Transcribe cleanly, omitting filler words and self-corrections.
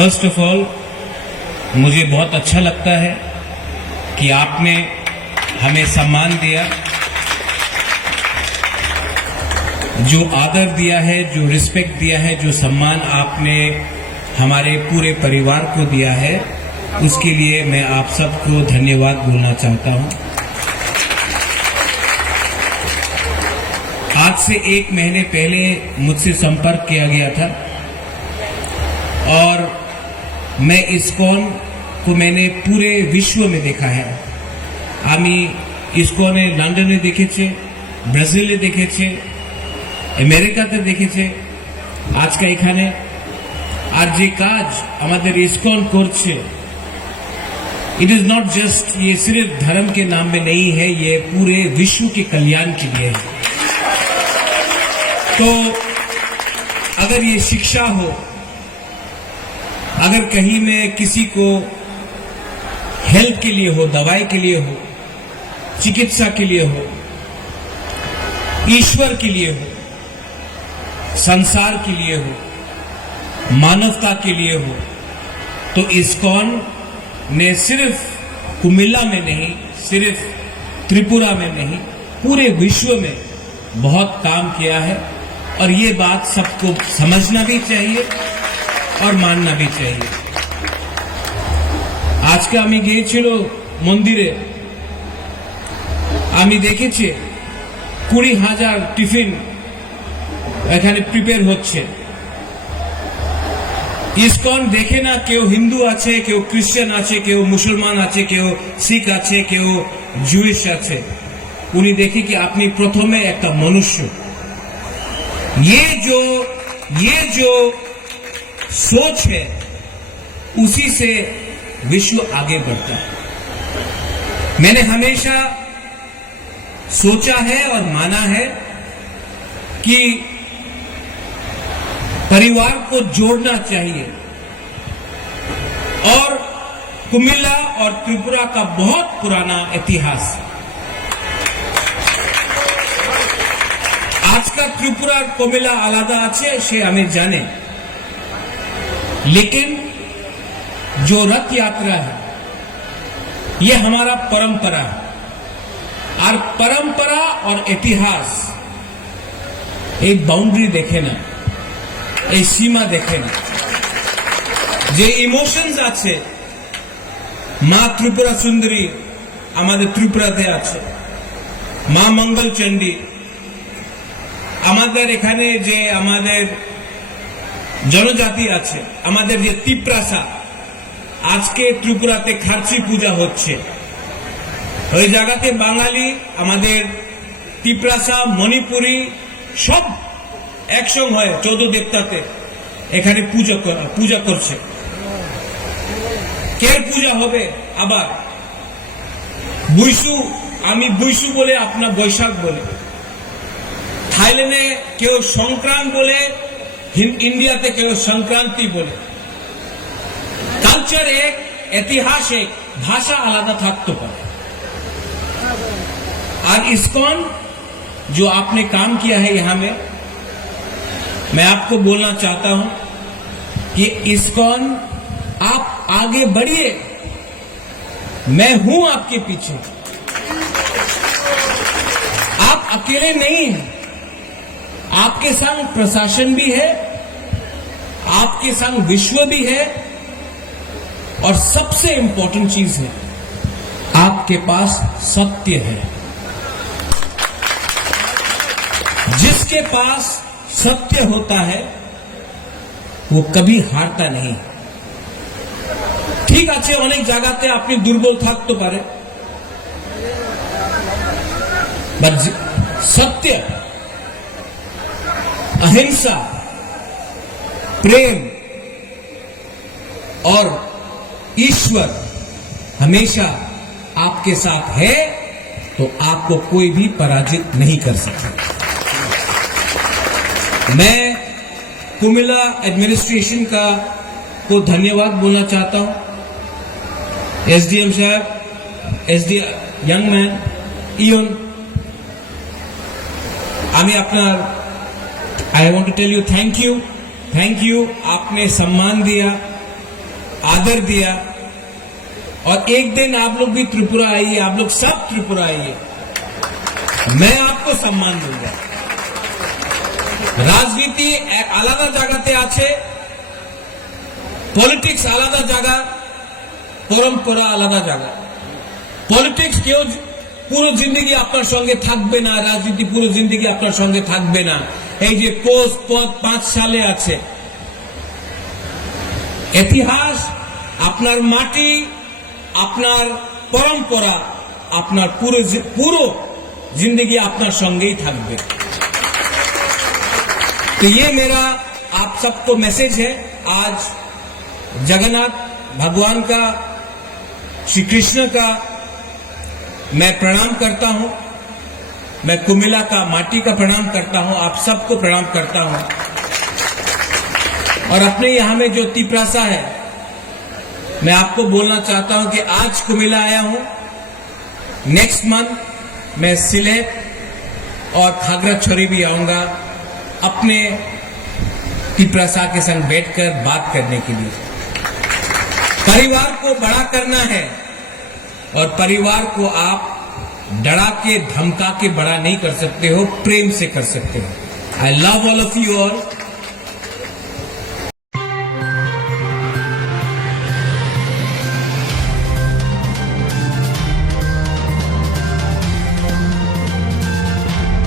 First of all मुझे बहुत अच्छा लगता है कि आपने हमें सम्मान दिया, जो आदर दिया है, जो रिस्पेक्ट दिया है, जो सम्मान आपने हमारे पूरे परिवार को दिया है, उसके लिए मैं आप सबको धन्यवाद बोलना चाहता हूं। आज से 1 महीने पहले मुझसे संपर्क किया गया था और मैं इस्कॉन को मैंने पूरे विश्व में देखा है। आमी इस्कॉने लंडने देखेছে, ব্রাজিলে দেখেছে, আমেরিকাতে দেখেছে, আজকে এখানে। আর যে কাজ আমাদের इस्कॉन করছে, इट इज नॉट जस्ट, ये सिर्फ धर्म के नाम में नहीं है, ये पूरे विश्व के कल्याण के लिए है। तो अगर ये शिक्षा हो, अगर कहीं में किसी को हेल्प के लिए हो, दवाई के लिए हो, चिकित्सा के लिए हो, ईश्वर के लिए हो, संसार के लिए हो, मानवता के लिए हो, तो इस्कॉन ने सिर्फ कुमिल्ला में नहीं, सिर्फ त्रिपुरा में नहीं, पूरे विश्व में बहुत काम किया है। और ये बात सबको समझना भी चाहिए और मानना भी चाहिए। आज के आमी গিয়েছিল মন্দিরে, আমি দেখেছি 20,000 টিফিন এখানে প্রিপেয়ার হচ্ছে। ইসকন দেখে না কেউ হিন্দু আছে, কেউ খ্রিস্টান আছে, কেউ মুসলমান আছে, কেউ শিখ আছে, কেউ জুইশ আছে। উনি দেখে কি আপনি প্রথমে একটা মনুষ্য। ये जो सोच है, उसी से विश्व आगे बढ़ता है। मैंने हमेशा सोचा है और माना है कि परिवार को जोड़ना चाहिए, और कुमिल्ला और त्रिपुरा का बहुत पुराना इतिहास। आज का त्रिपुरा और कुमिल्ला आलादा আছে সে আমি জানি, लेकिन जो रथ यात्रा है ये हमारा परंपरा है। और परंपरा और इतिहास एक बाउंड्री देखे ना, এই সীমা দেখে না। যে ইমোশনস আছে, মা ত্রিপুরা সুন্দরী আমাদের ত্রিপুরাতে আছে, মা মঙ্গল চণ্ডী আমাদের এখানে, যে আমাদের জনজাতি আছে, আমাদের যে তিপ্রাসা, আজকে ত্রিপুরাতে খারচি পূজা হচ্ছে। ওই জায়গাতে বাঙালি, আমাদের তিপ্রাসা, মণিপুরি সব একসঙ্গে হয় 14 দেবতাতে এখানে পূজা করছে। কে পূজা হবে আবার বুইসু, আমি বুইসু বলে, আপনার বৈশাখ বলে। থাইল্যান্ডে কেউ সংক্রান্ত বলে, ইন্ডিয়াতে কেউ সংক্রান্তি বলে। কালচার এক, ইতিহাস এক, ভাষা আলাদা থাকতে পারে। और इस्कॉन जो आपने काम किया है यहां में, मैं आपको बोलना चाहता हूं कि इस्कॉन आप आगे बढ़िए, मैं हूं आपके पीछे। आप अकेले नहीं हैं, आपके संग प्रशासन भी है, आपके संग विश्व भी है, और सबसे इंपॉर्टेंट चीज है, आपके पास सत्य है। जिसके पास सत्य होता है वो कभी हारता नहीं। ठीक আছে, অনেক জায়গাতে আপনি দুর্বল থাকতে পারে, বাট सत्य, अहिंसा, प्रेम और ईश्वर हमेशा आपके साथ है, तो आपको कोई भी पराजित नहीं कर सकता। मैं कुमिल्ला एडमिनिस्ट्रेशन को धन्यवाद बोलना चाहता हूं। एसडीएम साहब, एसडी यंग मैन, इवन আমি আপনার I want to tell you thank you, आपने सम्मान दिया, आदर दिया। और एक दिन आप लोग भी त्रिपुरा आइए, आप लोग सब त्रिपुरा आइए, मैं आपको सम्मान दूंगा। রাজনীতি এক আলাদা জায়গাতে আছে, পলিটিক্স আলাদা জায়গা, পরম্পরা আলাদা জায়গা। পলিটিক্স কেউ পুরো জিন্দগি আপনার সঙ্গে থাকবে না, রাজনীতি পুরো জিন্দগি আপনার সঙ্গে থাকবে না। এই যে পোস্ট পদ 5 সালে আছে, ইতিহাস, আপনার মাটি, আপনার পরম্পরা, আপনার পুরো जिंदगी আপনার সঙ্গেই থাকবে। तो ये मेरा आप सबको मैसेज है। आज जगन्नाथ भगवान का, श्री कृष्ण का मैं प्रणाम करता हूं, मैं कुमिला का माटी का प्रणाम करता हूं, आप सबको प्रणाम करता हूं। और अपने यहां में जो तिपरासा है, मैं आपको बोलना चाहता हूं कि आज कुमिला आया हूं, नेक्स्ट मंथ मैं सिलेट और खागराछोरी भी आऊंगा अपने तिपरासा के संग बैठकर बात करने के लिए। परिवार को बड़ा करना है और परिवार को आप डरा के धमका के बड़ा नहीं कर सकते हो, प्रेम से कर सकते हो। I love all of you all.